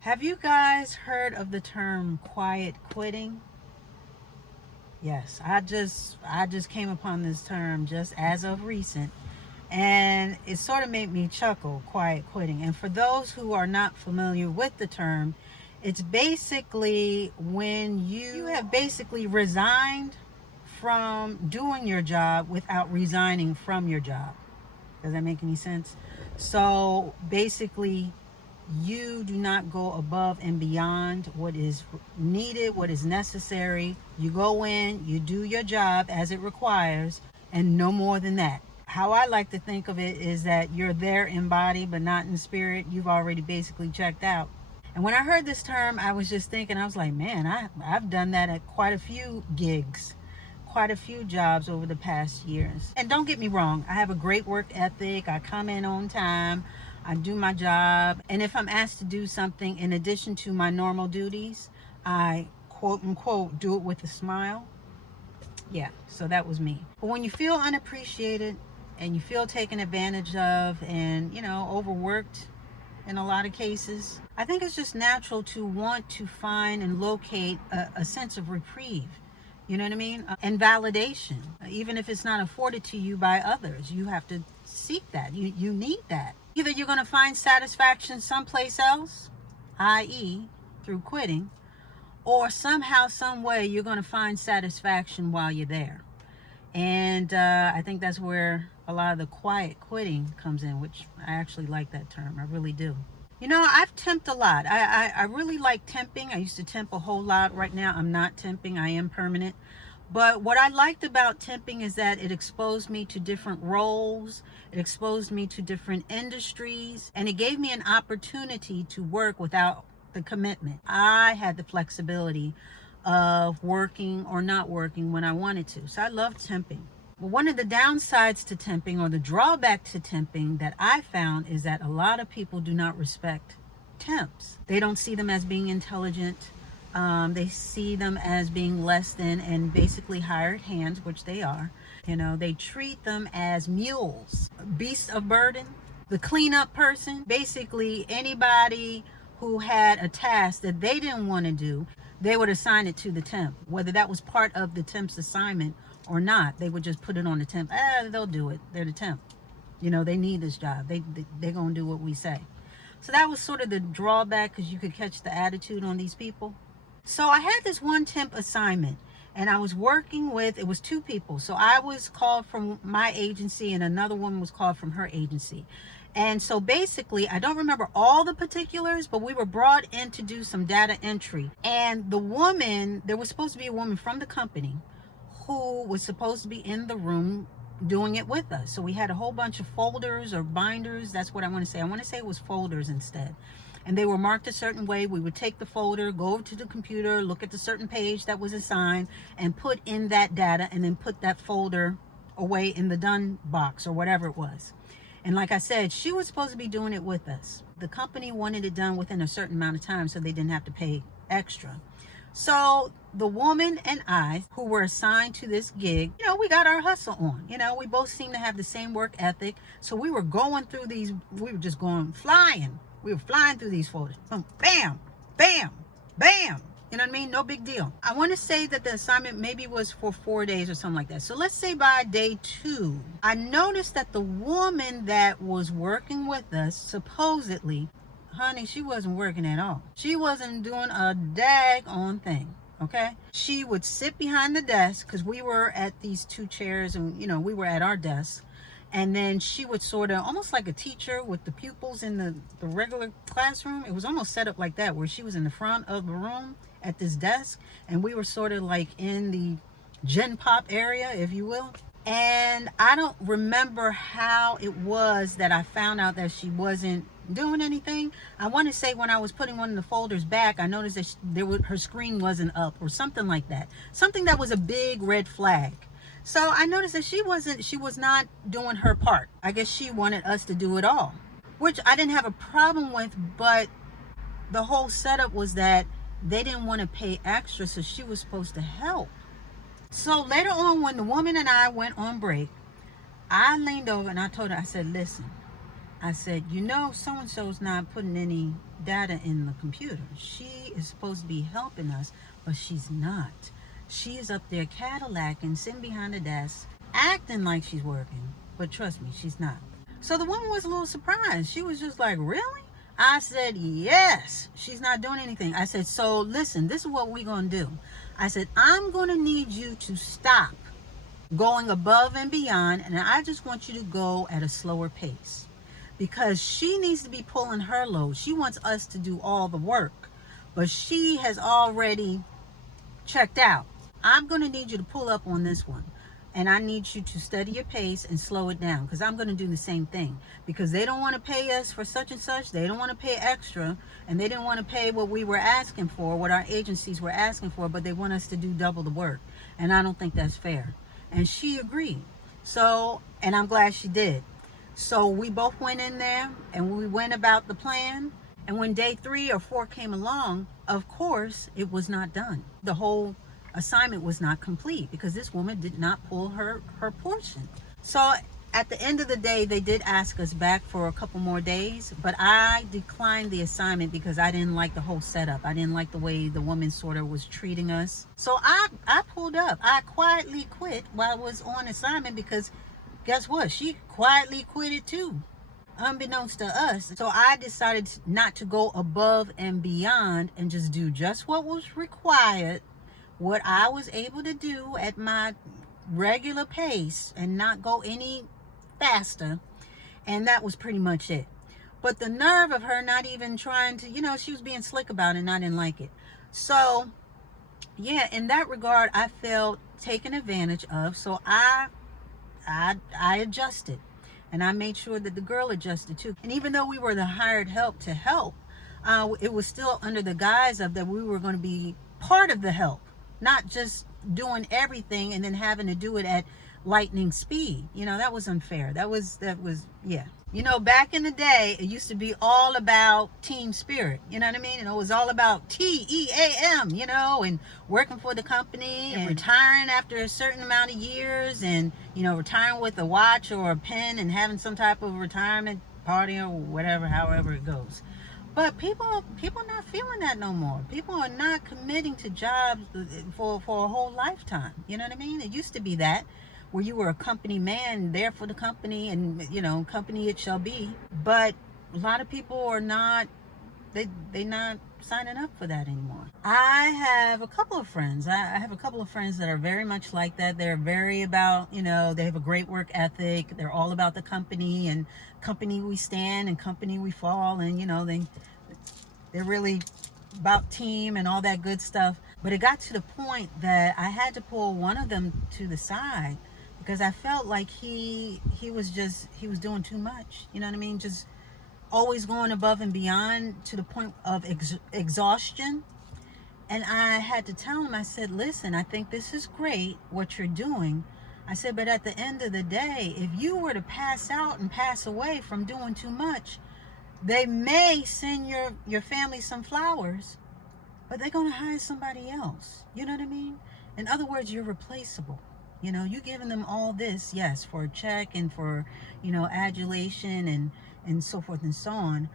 Have you guys heard of the term quiet quitting? Yes, I just came upon this term just as of recent, and it sort of made me chuckle, quiet quitting. And for those who are not familiar with the term, it's basically when you have basically resigned from doing your job without resigning from your job. Does that make any sense? So basically, you do not go above and beyond what is needed, what is necessary. You go in, you do your job as it requires, and no more than that. How I like to think of it is that you're there in body but not in spirit. You've already basically checked out. And when I heard this term, I was just thinking, I was like, man, I've done that at quite a few gigs, quite a few jobs over the past years. And don't get me wrong, I have a great work ethic. I come in on time. I do my job. And if I'm asked to do something in addition to my normal duties, I quote unquote do it with a smile. Yeah, so that was me. But when you feel unappreciated and you feel taken advantage of and, overworked in a lot of cases, I think it's just natural to want to find and locate a sense of reprieve. You know what I mean? And validation. Even if it's not afforded to you by others, you have to seek that. You need that. Either you're going to find satisfaction someplace else, i.e. through quitting, or somehow, some way, you're going to find satisfaction while you're there. And I think that's where a lot of the quiet quitting comes in, which I actually like that term. I really do. I've temped a lot. I really like temping. I used to temp a whole lot. Right now, I'm not temping. I am permanent. But what I liked about temping is that it exposed me to different roles. It exposed me to different industries. And it gave me an opportunity to work without the commitment. I had the flexibility of working or not working when I wanted to. So I love temping. Well, one of the downsides to temping, or the drawback to temping, that I found is that a lot of people do not respect temps. They don't see them as being intelligent. They see them as being less than and basically hired hands, which they are. They treat them as mules, beasts of burden, the cleanup person. Basically, anybody who had a task that they didn't want to do, they would assign it to the temp, whether that was part of the temp's assignment or not. They would just put it on the temp. They'll do it. They're the temp. They need this job. They're going to do what we say. So that was sort of the drawback, because you could catch the attitude on these people. So I had this one temp assignment, and I was working with, it was two people. So I was called from my agency, and another woman was called from her agency. And so basically, I don't remember all the particulars, but we were brought in to do some data entry. And the woman, there was supposed to be a woman from the company who was supposed to be in the room doing it with us. So we had a whole bunch of folders or binders. That's what I want to say. I want to say it was folders instead. And they were marked a certain way. We would take the folder, go over to the computer, look at the certain page that was assigned, and put in that data, and then put that folder away in the done box or whatever it was. And like I said, she was supposed to be doing it with us. The company wanted it done within a certain amount of time so they didn't have to pay extra. So the woman and I, who were assigned to this gig, we got our hustle on. We both seemed to have the same work ethic. So we were going through these, we were just going flying. We were flying through these folders. Boom, bam, bam, bam. You know what I mean? No big deal. I want to say that the assignment maybe was for 4 days or something like that. So let's say by day 2, I noticed that the woman that was working with us, supposedly, honey, she wasn't working at all. She wasn't doing a daggone thing. Okay? She would sit behind the desk, because we were at these 2 chairs and, we were at our desk. And then she would sort of, almost like a teacher with the pupils in the regular classroom. It was almost set up like that, where she was in the front of the room at this desk, and we were sort of like in the gen pop area, if you will. And I don't remember how it was that I found out that she wasn't doing anything. I want to say when I was putting one of the folders back, I noticed that her screen wasn't up or something like that. Something that was a big red flag. So I noticed that she was not doing her part. I guess she wanted us to do it all, which I didn't have a problem with, but the whole setup was that they didn't want to pay extra, so she was supposed to help. So later on, when the woman and I went on break, I leaned over and I told her, I said, listen, I said, you know, so-and-so's not putting any data in the computer. She is supposed to be helping us, but she's not. She is up there Cadillacing, sitting behind the desk, acting like she's working. But trust me, she's not. So the woman was a little surprised. She was just like, really? I said, yes, she's not doing anything. I said, so listen, this is what we're going to do. I said, I'm going to need you to stop going above and beyond, and I just want you to go at a slower pace, because she needs to be pulling her load. She wants us to do all the work, but she has already checked out. I'm going to need you to pull up on this one, and I need you to steady your pace and slow it down, because I'm going to do the same thing, because they don't want to pay us for such and such. They don't want to pay extra, and they didn't want to pay what we were asking for, what our agencies were asking for, but they want us to do double the work, and I don't think that's fair. And she agreed. So, and I'm glad she did. So we both went in there and we went about the plan. And when day 3 or 4 came along, of course, it was not done. The whole assignment was not complete because this woman did not pull her portion. So at the end of the day, they did ask us back for a couple more days, but I declined the assignment because I didn't like the whole setup. I didn't like the way the woman sort of was treating us. So I pulled up. I quietly quit while I was on assignment, because guess what? She quietly quitted too, unbeknownst to us. So I decided not to go above and beyond and just do just what was required, what I was able to do at my regular pace, and not go any faster. And that was pretty much it. But the nerve of her not even trying to, she was being slick about it, and I didn't like it. So yeah, in that regard, I felt taken advantage of. So I adjusted, and I made sure that the girl adjusted too. And even though we were the hired help to help, it was still under the guise of that we were going to be part of the help, not just doing everything and then having to do it at lightning speed. That was unfair. That was yeah. Back in the day, it used to be all about team spirit. You know what I mean? And it was all about TEAM, and working for the company and retiring after a certain amount of years, and, retiring with a watch or a pen and having some type of retirement party or whatever, however it goes. But people are not feeling that no more. People are not committing to jobs for a whole lifetime. You know what I mean? It used to be that, where you were a company man, there for the company, and company it shall be. But a lot of people are not, they not signing up for that anymore. I have a couple of friends. I have a couple of friends that are very much like that. They're very about, they have a great work ethic. They're all about the company, and company we stand and company we fall, and they're really about team and all that good stuff. But it got to the point that I had to pull one of them to the side, because I felt like he was doing too much. You know what I mean? Just always going above and beyond to the point of exhaustion. And I had to tell him, I said, listen, I think this is great what you're doing. I said, but at the end of the day, if you were to pass out and pass away from doing too much, they may send your family some flowers, but they're going to hire somebody else. You know what I mean? In other words, you're replaceable. You're giving them all this, yes, for a check and for, adulation and so forth and so on.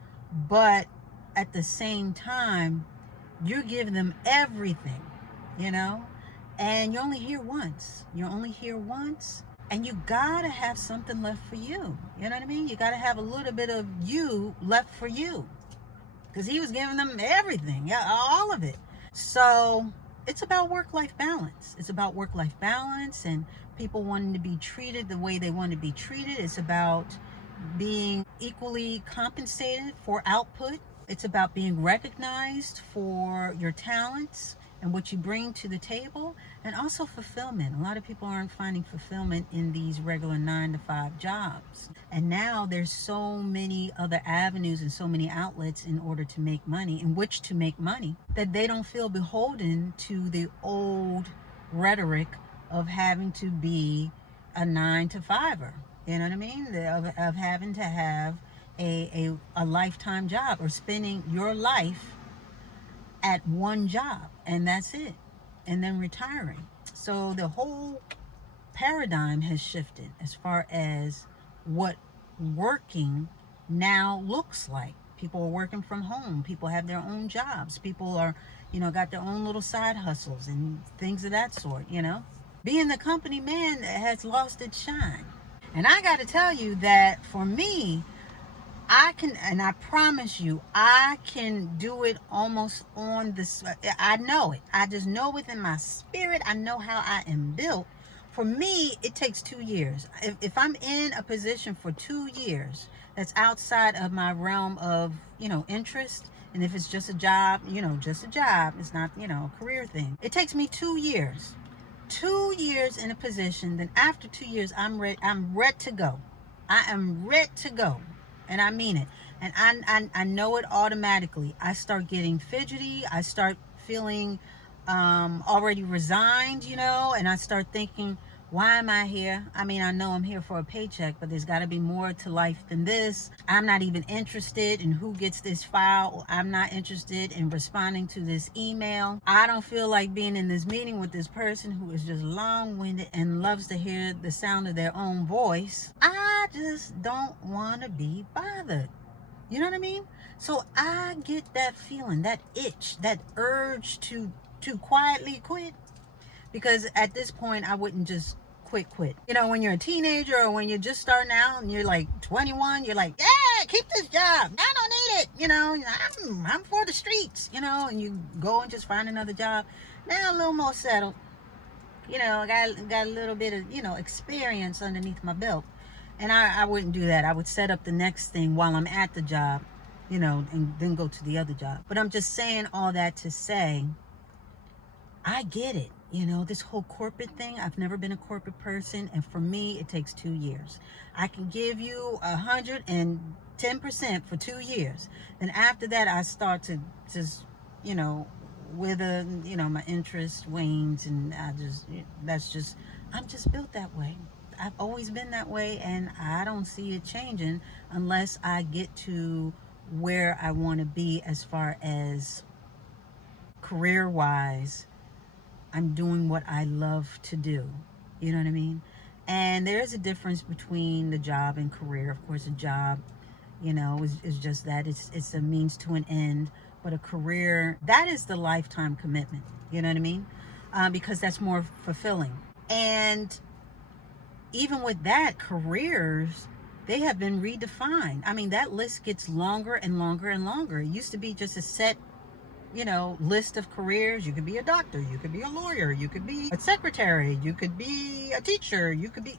But at the same time, you're giving them everything, and you're only here once. And you gotta have something left for you. You know what I mean? You gotta have a little bit of you left for you, because he was giving them everything, yeah, all of it. So it's about work-life balance. It's about work-life balance and people wanting to be treated the way they want to be treated. It's about being equally compensated for output. It's about being recognized for your talents and what you bring to the table, and also fulfillment. A lot of people aren't finding fulfillment in these regular 9-to-5 jobs. And now there's so many other avenues and so many outlets in order to make money, in which to make money, that they don't feel beholden to the old rhetoric of having to be a 9-to-5er. You know what I mean? Of having to have a lifetime job, or spending your life at one job and that's it, and then retiring. So the whole paradigm has shifted as far as what working now looks like. People are working from home. People have their own jobs. People are, got their own little side hustles and things of that sort, Being the company man has lost its shine. And I got to tell you that for me, I can, and I promise you, I can do it almost on this. I know it. I just know within my spirit. I know how I am built. For me, it takes 2 years. If I'm in a position for 2 years that's outside of my realm of, interest, and if it's just a job, just a job, it's not, a career thing. It takes me 2 years. 2 years in a position, then after 2 years, I'm ready to go. I am ready to go. And I mean it. And I know it automatically. I start getting fidgety. I start feeling already resigned, and I start thinking, why am I here? I mean, I know I'm here for a paycheck, but there's got to be more to life than this. I'm not even interested in who gets this file. I'm not interested in responding to this email. I don't feel like being in this meeting with this person who is just long-winded and loves to hear the sound of their own voice. I just don't want to be bothered. You know what I mean? So I get that feeling, that itch, that urge to quietly quit. Because at this point, I wouldn't just quit. When you're a teenager or when you're just starting out and you're like 21, you're like, yeah, keep this job. I don't need it. I'm for the streets, and you go and just find another job. Now a little more settled. I got a little bit of, experience underneath my belt. And I wouldn't do that. I would set up the next thing while I'm at the job, and then go to the other job. But I'm just saying all that to say, I get it. This whole corporate thing, I've never been a corporate person. And for me, it takes 2 years. I can give you 110% for 2 years. Then after that, I start to just, wither, my interest wanes. And I'm just built that way. I've always been that way. And I don't see it changing unless I get to where I want to be as far as career-wise. I'm doing what I love to do. You know what I mean? And there is a difference between the job and career. Of course, a job, is just that. It's a means to an end. But a career, that is the lifetime commitment. You know what I mean? Because that's more fulfilling. And even with that, careers, they have been redefined. I mean, that list gets longer and longer and longer. It used to be just a set list of careers. You could be a doctor, you could be a lawyer, you could be a secretary, you could be a teacher, you could be,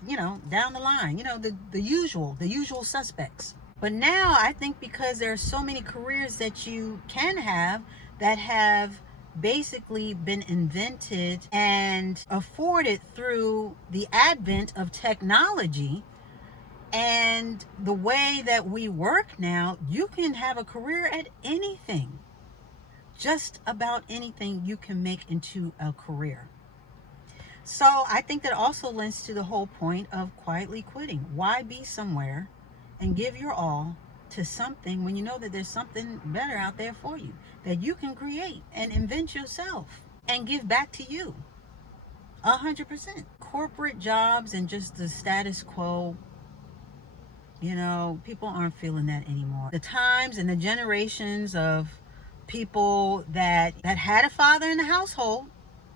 down the line, the usual suspects. But now I think because there are so many careers that you can have that have basically been invented and afforded through the advent of technology and the way that we work now, you can have a career at anything. Just about anything you can make into a career. So I think that also lends to the whole point of quietly quitting. Why be somewhere and give your all to something when you know that there's something better out there for you that you can create and invent yourself and give back to you 100%. Corporate jobs and just the status quo, people aren't feeling that anymore. The times and the generations of people that had a father in the household,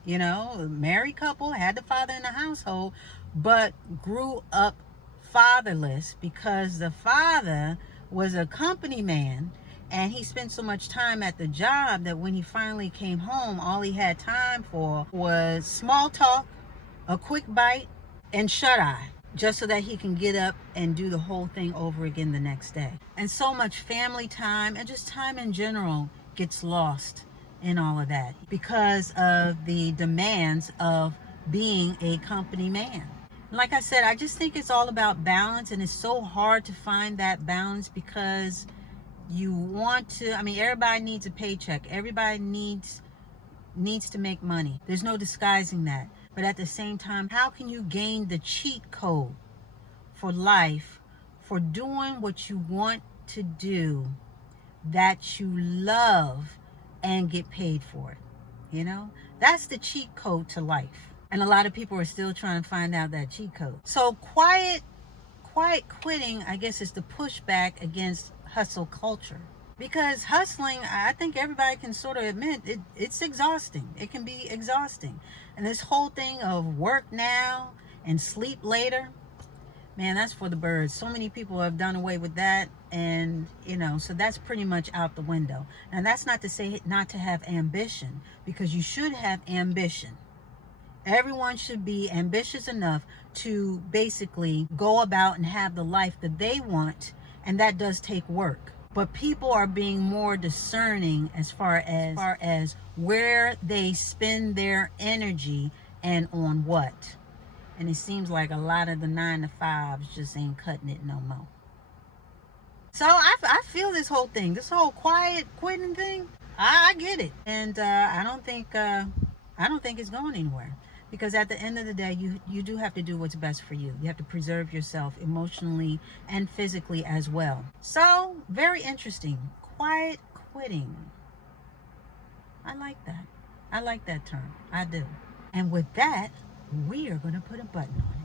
a married couple had the father in the household, but grew up fatherless because the father was a company man and he spent so much time at the job that when he finally came home, all he had time for was small talk, a quick bite, and shut-eye, just so that he can get up and do the whole thing over again the next day. And so much family time and just time in general gets lost in all of that because of the demands of being a company man. Like I said, I just think it's all about balance, and it's so hard to find that balance because you want to, everybody needs a paycheck. Everybody needs to make money. There's no disguising that. But at the same time, how can you gain the cheat code for life, for doing what you want to do, that you love, and get paid for it? That's the cheat code to life. And a lot of people are still trying to find out that cheat code. So quiet quiet quitting, I guess, is the pushback against hustle culture. Because hustling, I think everybody can sort of admit it's exhausting. It can be exhausting. And this whole thing of work now and sleep later, man, that's for the birds. So many people have done away with that. And, so that's pretty much out the window. And that's not to say not to have ambition, because you should have ambition. Everyone should be ambitious enough to basically go about and have the life that they want. And that does take work. But people are being more discerning as far as where they spend their energy and on what. And it seems like a lot of the 9-to-5s just ain't cutting it no more. So I feel this whole thing, this whole quiet quitting thing. I get it, and I don't think it's going anywhere. Because at the end of the day, you do have to do what's best for you. You have to preserve yourself emotionally and physically as well. So, very interesting. Quiet quitting. I like that. I like that term. I do. And with that, we are going to put a button on it.